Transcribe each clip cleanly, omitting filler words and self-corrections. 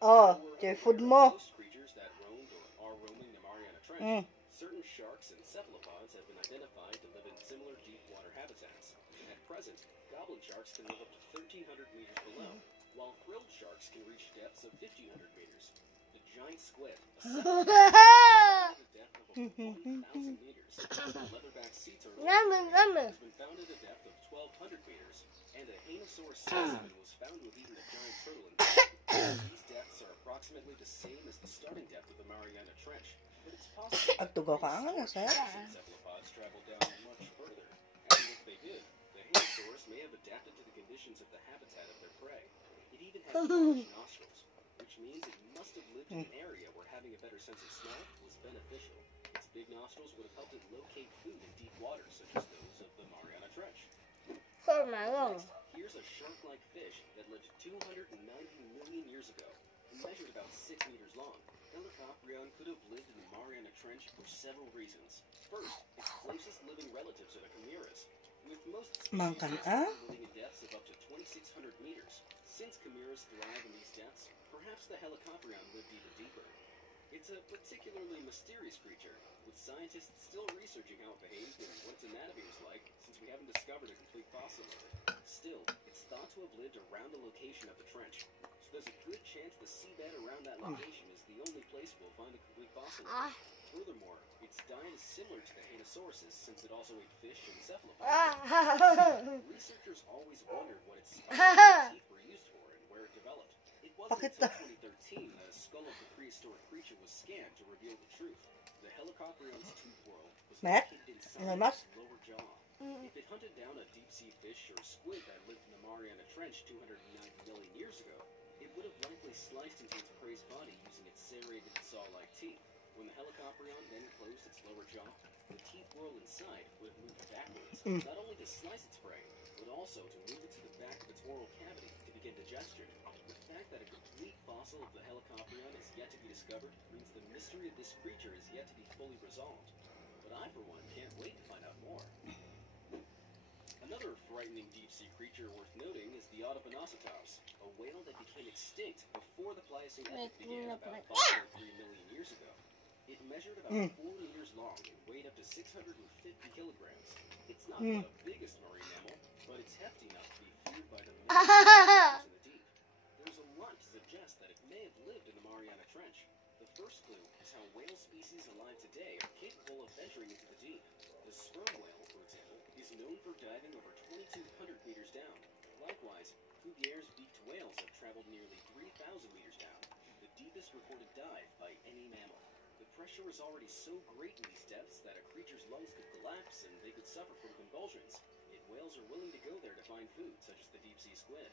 Oh, your food mo. Certain sharks and cephalopods have been identified to live in similar deep water habitats. At present, goblin sharks can live up to 1,300 meters below, while frilled sharks can reach depths of 1,500 meters. The giant squid, a cephalopod, at a depth of over 1,000 meters. The leatherback sea turtle has been found at a depth of 1,200 meters, and a Hanosaurus specimen was found to have eaten a giant turtle in the These depths are approximately the same as the starting depth of the Mariana Trench. But it's possible that cephalopods travel down much further. And if they did, the Hanosaurus may have adapted to the conditions of the habitat of their prey. It even has large nostrils, which means it must have lived in an area where having a better sense of smell was beneficial. Its big nostrils would have helped it locate food in deep waters, such as those of the Mariana Trench. Next, here's a shark-like fish that lived 290 million years ago and measured about 6 meters long. Helicoprion could have lived in the Mariana Trench for several reasons. First, its closest living relatives are the chimeras, with most species living in depths of up to 2,600 meters. Since chimeras thrive in these depths, perhaps the Helicoprion lived even deeper. It's a particularly mysterious creature, with scientists still researching how it behaves and what its anatomy was like, since we haven't discovered a complete fossil of it. Still, it's thought to have lived around the location of the trench, so there's a good chance the seabed around that location is the only place we'll find a complete fossil of it. Furthermore, its diet is similar to the Hanosaurus, since it also ate fish and cephalopods. Researchers always wondered what its teeth were used for and where it developed. It wasn't until 2013 that a skull of the prehistoric creature was scanned to reveal the truth. The Helicoprion's tooth whorl was located inside its lower jaw. If it hunted down a deep-sea fish or squid that lived in the Mariana Trench 290 million years ago, it would have likely sliced into its prey's body using its serrated saw-like teeth. When the Helicoprion then closed its lower jaw, the teeth whorl inside would have moved backwards, not only to slice its prey, but also to move it to the back of its oral cavity to begin digestion. The fact that a complete fossil of the Helicoprion is yet to be discovered means the mystery of this creature is yet to be fully resolved. But I, for one, can't wait to find out more. Another frightening deep-sea creature worth noting is the Autoponosauros, a whale that became extinct before the Pliocene epoch began about 5.3 million years ago. It measured about 4 meters long and weighed up to 650 kilograms. It's not the biggest marine mammal, but it's hefty enough to be feared by the many creatures in the deep. There's a lot to suggest that it may have lived in the Mariana Trench. The first clue is how whale species alive today are capable of venturing into the deep. The sperm whale, for example, is known for diving over 2,200 meters down. Likewise, Cuvier's beaked whales have traveled nearly 3,000 meters down, the deepest recorded dive by any mammal. The pressure is already so great in these depths that a creature's lungs could collapse and they could suffer from convulsions. Yet whales are willing to go there to find food, such as the deep-sea squid.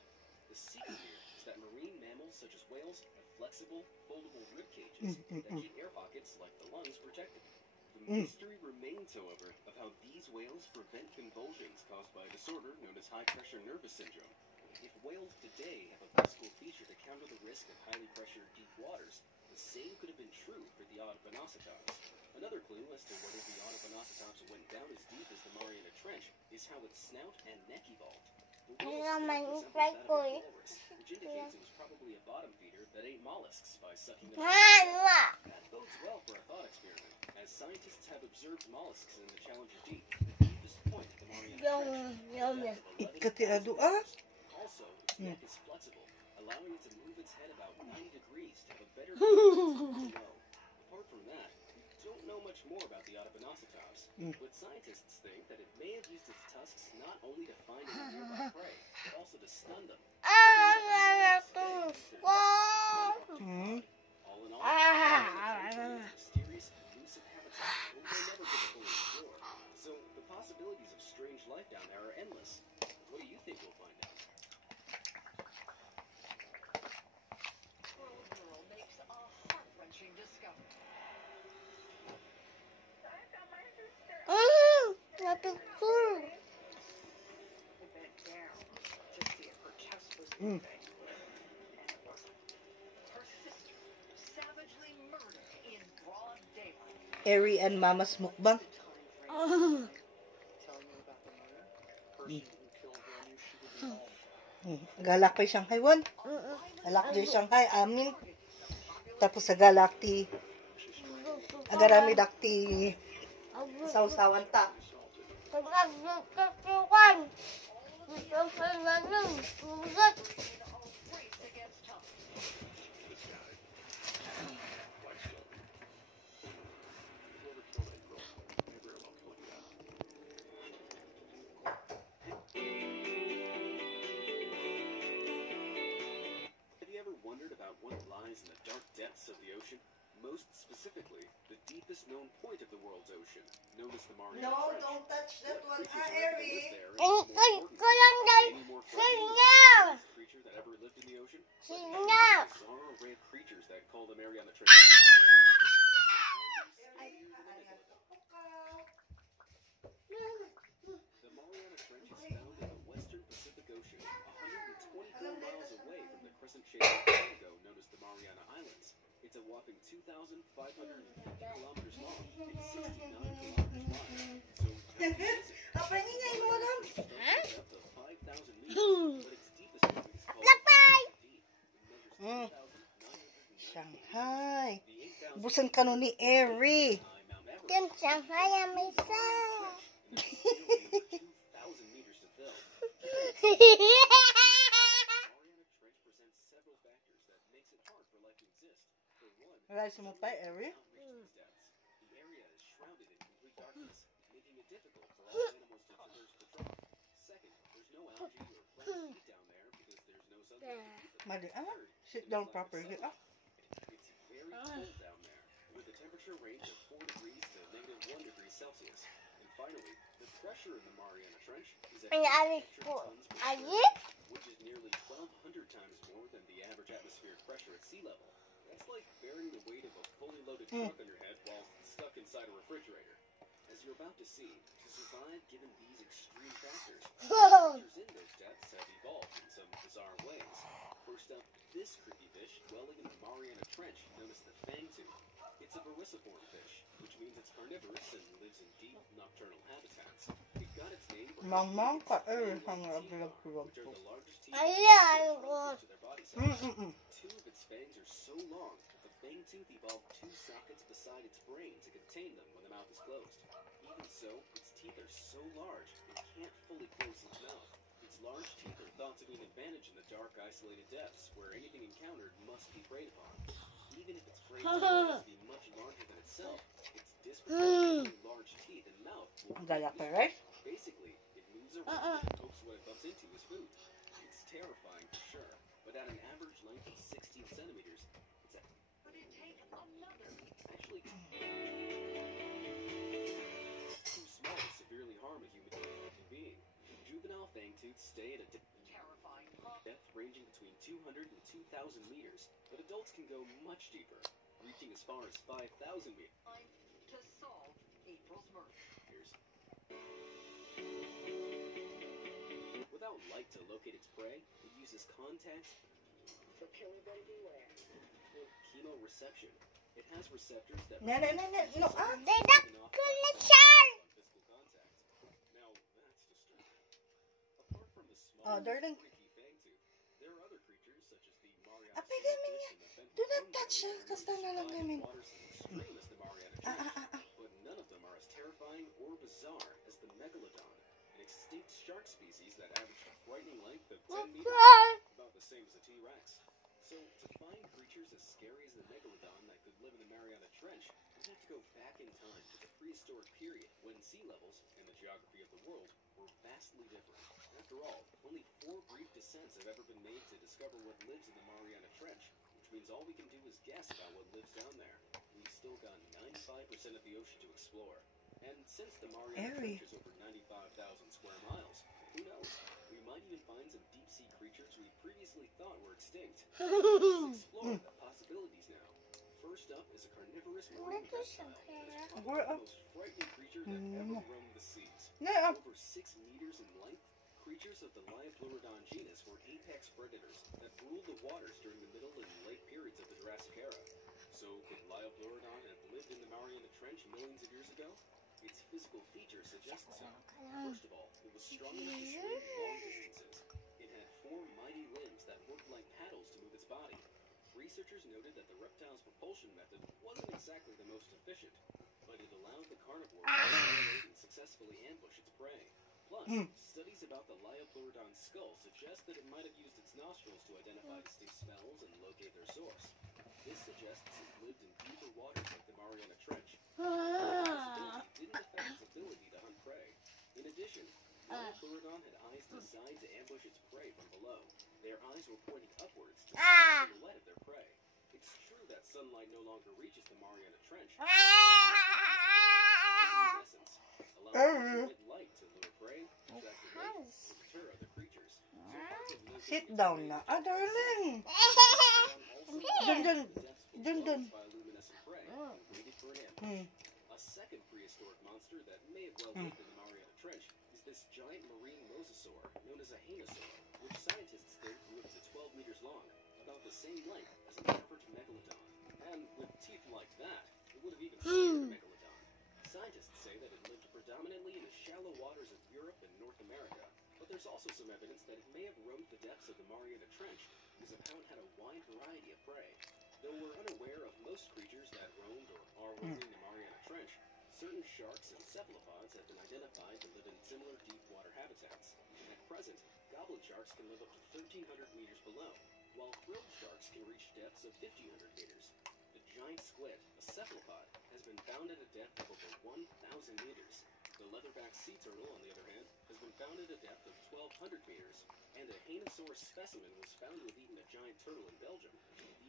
The secret here is that marine mammals such as whales have flexible, foldable rib cages that keep air pockets like the lungs protected. The mystery remains, however, of how these whales prevent convulsions caused by a disorder known as high-pressure nervous syndrome. If whales today have a physical feature to counter the risk of highly pressured deep waters, the same could have been true for the Autoponosauros. Another clue as to whether the Autoponosauros went down as deep as the Mariana Trench is how its snout and neck evolved. The whale's snout resembles that of a walrus, which indicates it was probably a bottom feeder that ate mollusks by sucking them out. That bodes well for a thought experiment, as scientists have observed mollusks in the Challenger Deep, the deepest point of the Mariana Trench. Also, its neck is flexible, allowing it to move its head about 90 degrees to have a better view below. Apart from that, we don't know much more about the Autoponosauros, but scientists think that it may have used its tusks not only to find any nearby prey, but also to stun them. All in all, mysterious, elusive habitat we'll never get to fully explore. So the possibilities of strange life down there are endless. What do you think we'll find out? World Girl makes a heart-wrenching discovery. I found my sister. Nothing food. I bent down to see if her chest was moving, and it wasn't. Her sister savagely murdered in broad daylight. Aeary and Mama's mukbang. Telling me about the murder. Person who killed her knew she would be home. Galak pa siyang haywan. Alak di Shanghai, amin. Tapos sa galakti, agarami dakti, sausawan ta. Pagkakasukan. Gusto ko naman. Ugat. Race against time. Have you ever wondered about what lies in the dark depths of the ocean? Most specifically, the deepest known point of the world's ocean, known as the Mariana No, Trench. don't touch that What one, creatures are able to Aeary. live there, and Ang more importantly, ko lang are dahil there any more frightening than the singaw. biggest creature that ever lived in the ocean? Singaw. The bizarre array of creatures that call the Mariana Trench. The Mariana Trench is found in the western Pacific Ocean, 124 miles away from the crescent-shaped archipelago known as the Mariana Islands. It's a whopping 2,550 kilometers long and 69 kilometers wide. So, Apa ni nga mo lang? depth of 5,000 meters, but its deepest point is called Lapay. deep. It measures 2,990 Shanghai. the 8,000 Busan ka nun ni Aeary. high Mount Everest. Yan Shanghai ang may isa. And it's still over 2,000 meters to fill. Mariana Trench presents several factors that makes it hard for life to exist. For one, Rice mo pa, Aeary? cannot reach these depths. The area is shrouded in complete darkness, making it difficult for all animals to traverse the trough. Second, there's no algae or plants to eat down there because there's no sunlight to keep them. Madi, ah, Third, sit things down like the properly. sunlight. Ah. It's very cold down there, with a temperature range of 4 degrees to negative 1 degree Celsius. And finally, the pressure in the Mariana Trench is at Ang 8 alis metric po. tons per square Ayun? inch, which is nearly 1,200 times more than the average atmospheric pressure at sea level. That's like bearing the weight of a fully loaded truck on your head while stuck inside a refrigerator. As you're about to see, to survive given these extreme factors, creatures in those depths have evolved in some bizarre ways. First up, this creepy fish dwelling in the Mariana Trench, known as the fangtooth. It's a vericiform fish, which means it's carnivorous and lives in deep nocturnal habitats. It got its name from Mang ka, its Aeary. fangs, Hang which are the largest teeth Ayan ko. to their body size. Mm-mm. Two of its fangs are so long that the fang tooth evolved 2 sockets beside its brain to contain them when the mouth is closed. Even so, its teeth are so large it can't fully close its mouth. Its large teeth are thought to be an advantage in the dark, isolated depths where anything encountered must be preyed upon. Even if its prey turns out to be much larger than itself, its disproportionately large teeth and mouth will Ang gala pa, right? basically, it moves around and hopes what it bumps into is food. It's terrifying for sure, but at an average length of 16 centimeters, it's Could it take another? actually too small to severely harm a human being. Juvenile fangtooths stay at a Terrifying. depth ranging between 200 and 2,000 meters, but adults can go much deeper, reaching as far as 5,000 meters. Time to solve April's murder. Without light to locate its prey, it uses contacts So killer better beware. or chemoreception. It has receptors that No, no, no, no, no, ah. Dedak ko na siya. physical contact. Now that's disturbing. Apart from the small, Oh, darling. freaky fangtooth, there are other creatures such as the Mariana Apa gamin niya? Swordfish and the Do not benthic touch fungi her, that kasi live na lang in gamin. waters as extreme as the Mariana Ah, Trench. ah, ah, ah. But none of them are as terrifying or bizarre as the megalodon, an extinct shark species that averaged a frightening length of 10 meters, about the same as a T-Rex. So, to find creatures as scary as the megalodon that could live in the Mariana Trench, we'd have to go back in time to the prehistoric period when sea levels and the geography of the world were vastly different. After all, only 4 brief descents have ever been made to discover what lives in the Mariana Trench, which means all we can do is guess about what lives down there. We've still got 95% of the ocean to explore. And since the Mariana Aeary. Trench is over 95,000 square miles, who knows? We might even find some deep-sea creatures we previously thought were extinct. Let's explore the possibilities now. First up is a carnivorous marine reptile that is probably the most frightening creature that ever roamed the seas. No, ah. Over 6 meters in length, creatures of the Lioplurodon genus were apex predators that ruled the waters during the middle and late periods of the Jurassic era. So, could Lioplurodon have lived in the Mariana Trench millions of years ago? Its physical features suggest so. First of all, it was strong enough to swim long distances. It had 4 mighty limbs that worked like paddles to move its body. researchers noted that the reptile's propulsion method wasn't exactly the most efficient, but it allowed the carnivore to accelerate and successfully ambush its prey. Plus, studies about the Liopleurodon's skull suggest that it might have used its nostrils to identify distinct smells and locate their source. This suggests it lived in deeper waters like the Mariana Trench. It didn't affect its ability to hunt prey. In addition, Liopleurodon had eyes designed to ambush its prey from below. Their eyes were pointing upwards to see the silhouette of their prey. It's true that sunlight no longer reaches the Mariana Trench, allowing ultraviolet light to lure prey, attract the mate, and deter other creatures. Sit down na. Ah, darling. Dun. Bioluminescent prey and waited for an ambush. A second prehistoric monster that may have well lived in the Mariana Trench is this giant marine mosasaur known as a hanosaur, which scientists think grew up to 12 meters long, about the same length as an average megalodon. And with teeth like that, it would have even scared a megalodon. Scientists say that it lived predominantly in the shallow waters of Europe and North America, but there's also some evidence that it may have roamed the depths of the Mariana Trench because of how it had a wide variety of prey. Though we're unaware of most creatures that roamed or are roaming the Mariana Trench, certain sharks and cephalopods have been identified to live in similar deep water habitats. At present, goblin sharks can live up to 1,300 meters below, while frilled sharks can reach depths of 1,500 meters. The giant squid, a cephalopod, has been found at a depth of over 1,000 meters. The leatherback sea turtle, on the other hand, has been found at a depth of 1,200 meters, and a Hanosaurus specimen was found to have eaten a giant turtle in Belgium.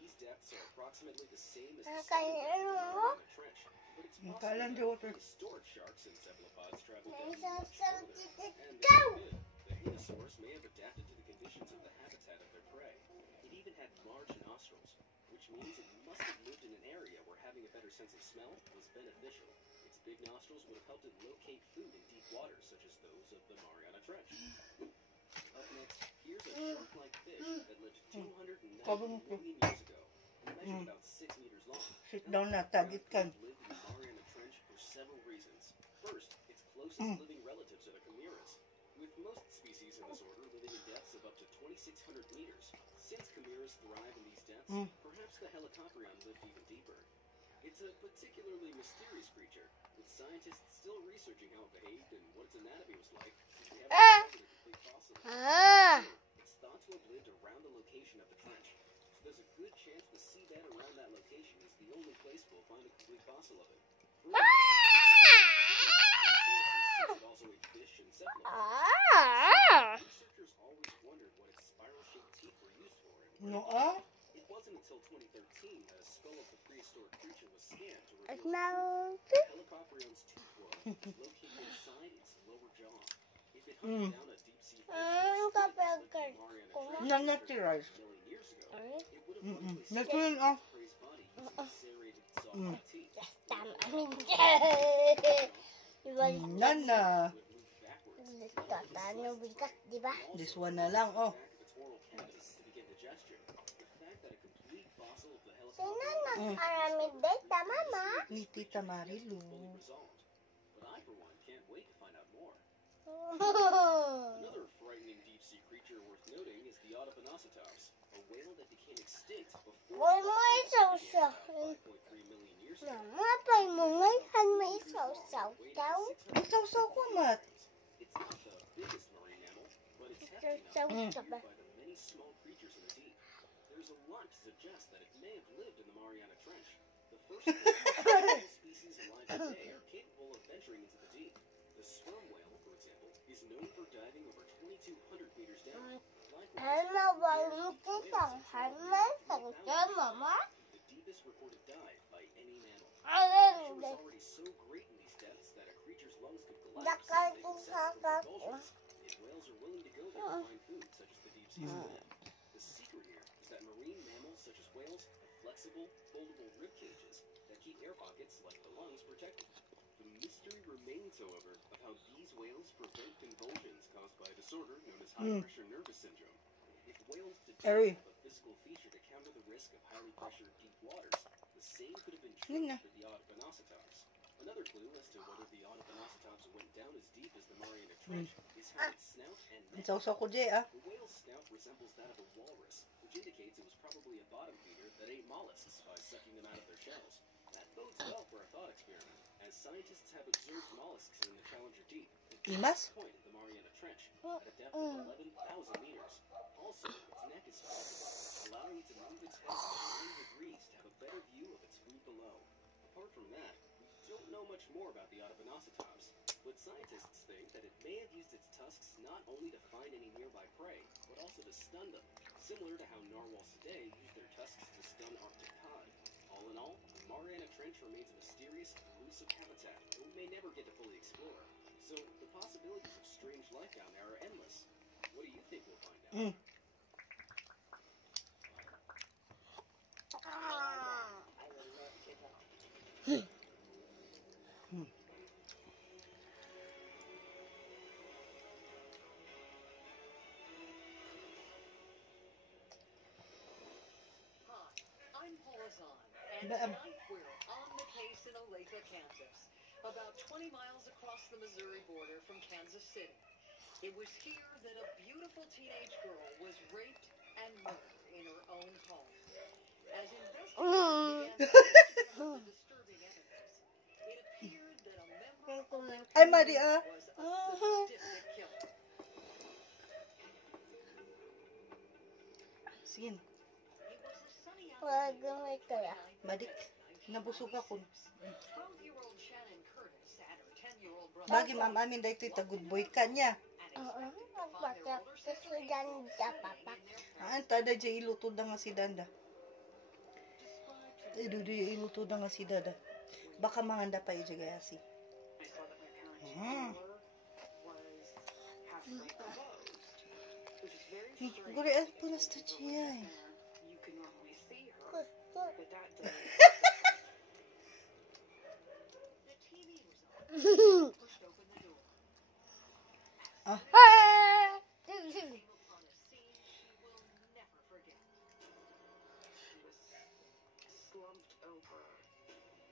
These depths are approximately the same as the southern depth of the Mariana Trench, but it's possible that prehistoric sharks and cephalopods traveled down much further. And the Hanosaurus may have adapted to the conditions of the habitat of their prey. It even had large nostrils, which means it must have lived in an area where having a better sense of smell was beneficial. Its big nostrils would have helped it locate food in deep waters, such as those of the Mariana Trench. Up next, here's a shark-like fish that lived 290 million years ago and measured about 6 meters long. Sit down na. Tagit ka. It lived in the Mariana Trench for several reasons. First, its closest living relatives are the chimeras, with most species in this order living in depths of up to 2,600 meters. Since chimeras thrive in these depths, perhaps the Helicoprion lived even deeper. It's a particularly mysterious creature, with scientists still researching how it behaved and what its anatomy was like, since we haven't discovered a complete fossil. It's thought to have lived around the location of the trench, so there's a good chance the seabed around that location is the only place we'll find a complete fossil of it. Since it also ate fish and cephalopods, researchers always wondered what its spiral-shaped teeth were used for. It wasn't until 2013 that a skull of the prehistoric creature was scanned to reveal the Helicoprion's tooth wall is located inside its lower jaw. If it hunted down a deep-sea fish that lived in the Mariana Trench a million years ago, it would have likely scanned its prey's body using serrated, soft teeth. Nana. This one na lang, oh. Ni Tita Marilu. But I, for one, can't wait to find out more. Another frightening deep-sea creature worth noting is the Autoponocetos, a whale that became extinct before 5.3 million years ago. Isaw-saw ko, Mat. It's not the biggest marine mammal, but it's hefty enough to be by the many small creatures in the deep. There's a lot to suggest that it may have lived in the Mariana Trench. The first species alive today are capable of venturing into the deep. The sperm whale, for example, is known for diving over 2,200 meters down. The deepest recorded dive by any mammal. Pressure was already so great in these depths that a creature's lungs could collapse and they could suffer from convulsions. Yet whales are willing to go there to find food, such as the deep sea squid. The secret here is that marine mammals, such as whales, have flexible, foldable rib cages that keep air pockets, like the lungs, protected. The mystery remains, however, of how these whales prevent convulsions caused by a disorder known as high-pressure nervous syndrome. If whales did Aeary. have a physical feature to counter the risk of highly pressured deep waters, the same could have been true for the Autoponocetos. Another clue as to whether the Autoponocetos went down as deep as the Mariana Trench is how its snout and neck. Isaw-saw ko, Jay, ah. The whale's snout resembles that of a walrus, which indicates it was probably a bottom feeder that ate mollusks by sucking them out of their shells. That bodes well for a thought experiment, as scientists have observed mollusks in the Challenger Deep at the Imas? point of the Mariana Trench at a depth of 11,000 meters. Also, its neck is flattened, allowing it to move its head 90 degrees to have a better view of its food below. Apart from that, we don't know much more about the Autobonocetops, but scientists think that it may have used its tusks not only to find any nearby prey, but also to stun them, similar to how narwhals today use their tusks to stun Arctic cod. All in all, the Mariana Trench remains a mysterious, elusive habitat that we may never get to fully explore. So, the possibilities of strange life down there are endless. What do you think we'll find out? I would love to know. I'm Paulazon, and tonight we're on the case in Olathe, Kansas, about 20 miles across the Missouri border from Kansas City. It was here that a beautiful teenage girl was raped and murdered in her own home. As investigators began to the disturbing evidence, it appeared that a member of the Ay, Maria. was a sadistic killer. Sige. It was a sunny Wag afternoon. may kaya. Madik. Nabusog ako. 12-year-old Shannon Curtis and her 10-year-old brother Bagi amin dahil ito'y good boy ka niya. Bakit kasi ganda, papa? Tada dyan ilutod na nga si Danda. Ilutod na nga si Dada. Baka manganda pa yung gayasi. Guri, punas to siya eh. You can normally see her, but that day the TV was on. Pushed open the door. Ah. Came upon a scene she will never forget. She was slumped over.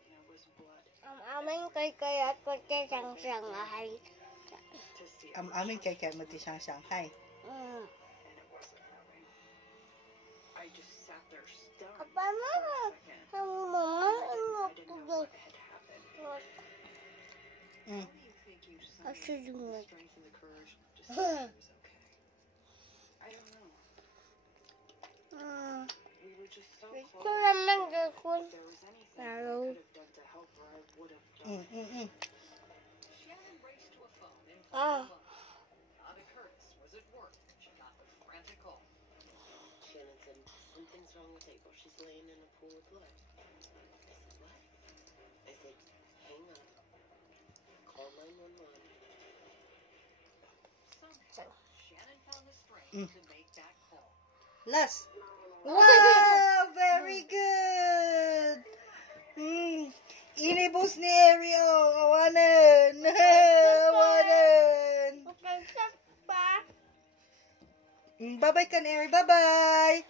There was blood Ang aming kaya ko sa Shanghai. to see. Am amin kay mati siyang Shanghai. And it wasn't happening. I just sat there stunned Papa, for a second. ang mama, I didn't know what had happened. How do you think you summoned the strength and the courage to say she was okay? I don't know. We were just so Ito close. naman gakon. If there was anything I could have done to help her, I would have done it. Shannon raced to a phone and phoned alone. Donna Curtis was at work. She got the frantic call. Shannon said, something's wrong with April. She's laying in a pool of blood. I said, what? I said, hang on. Call 911. Somehow, Shannon found the strength to make that call. Last. Wow! Very good! Inibos ni Aeary. Awanan! Awanan! Okay, pa. Bye-bye kan, Aeary. Bye-bye!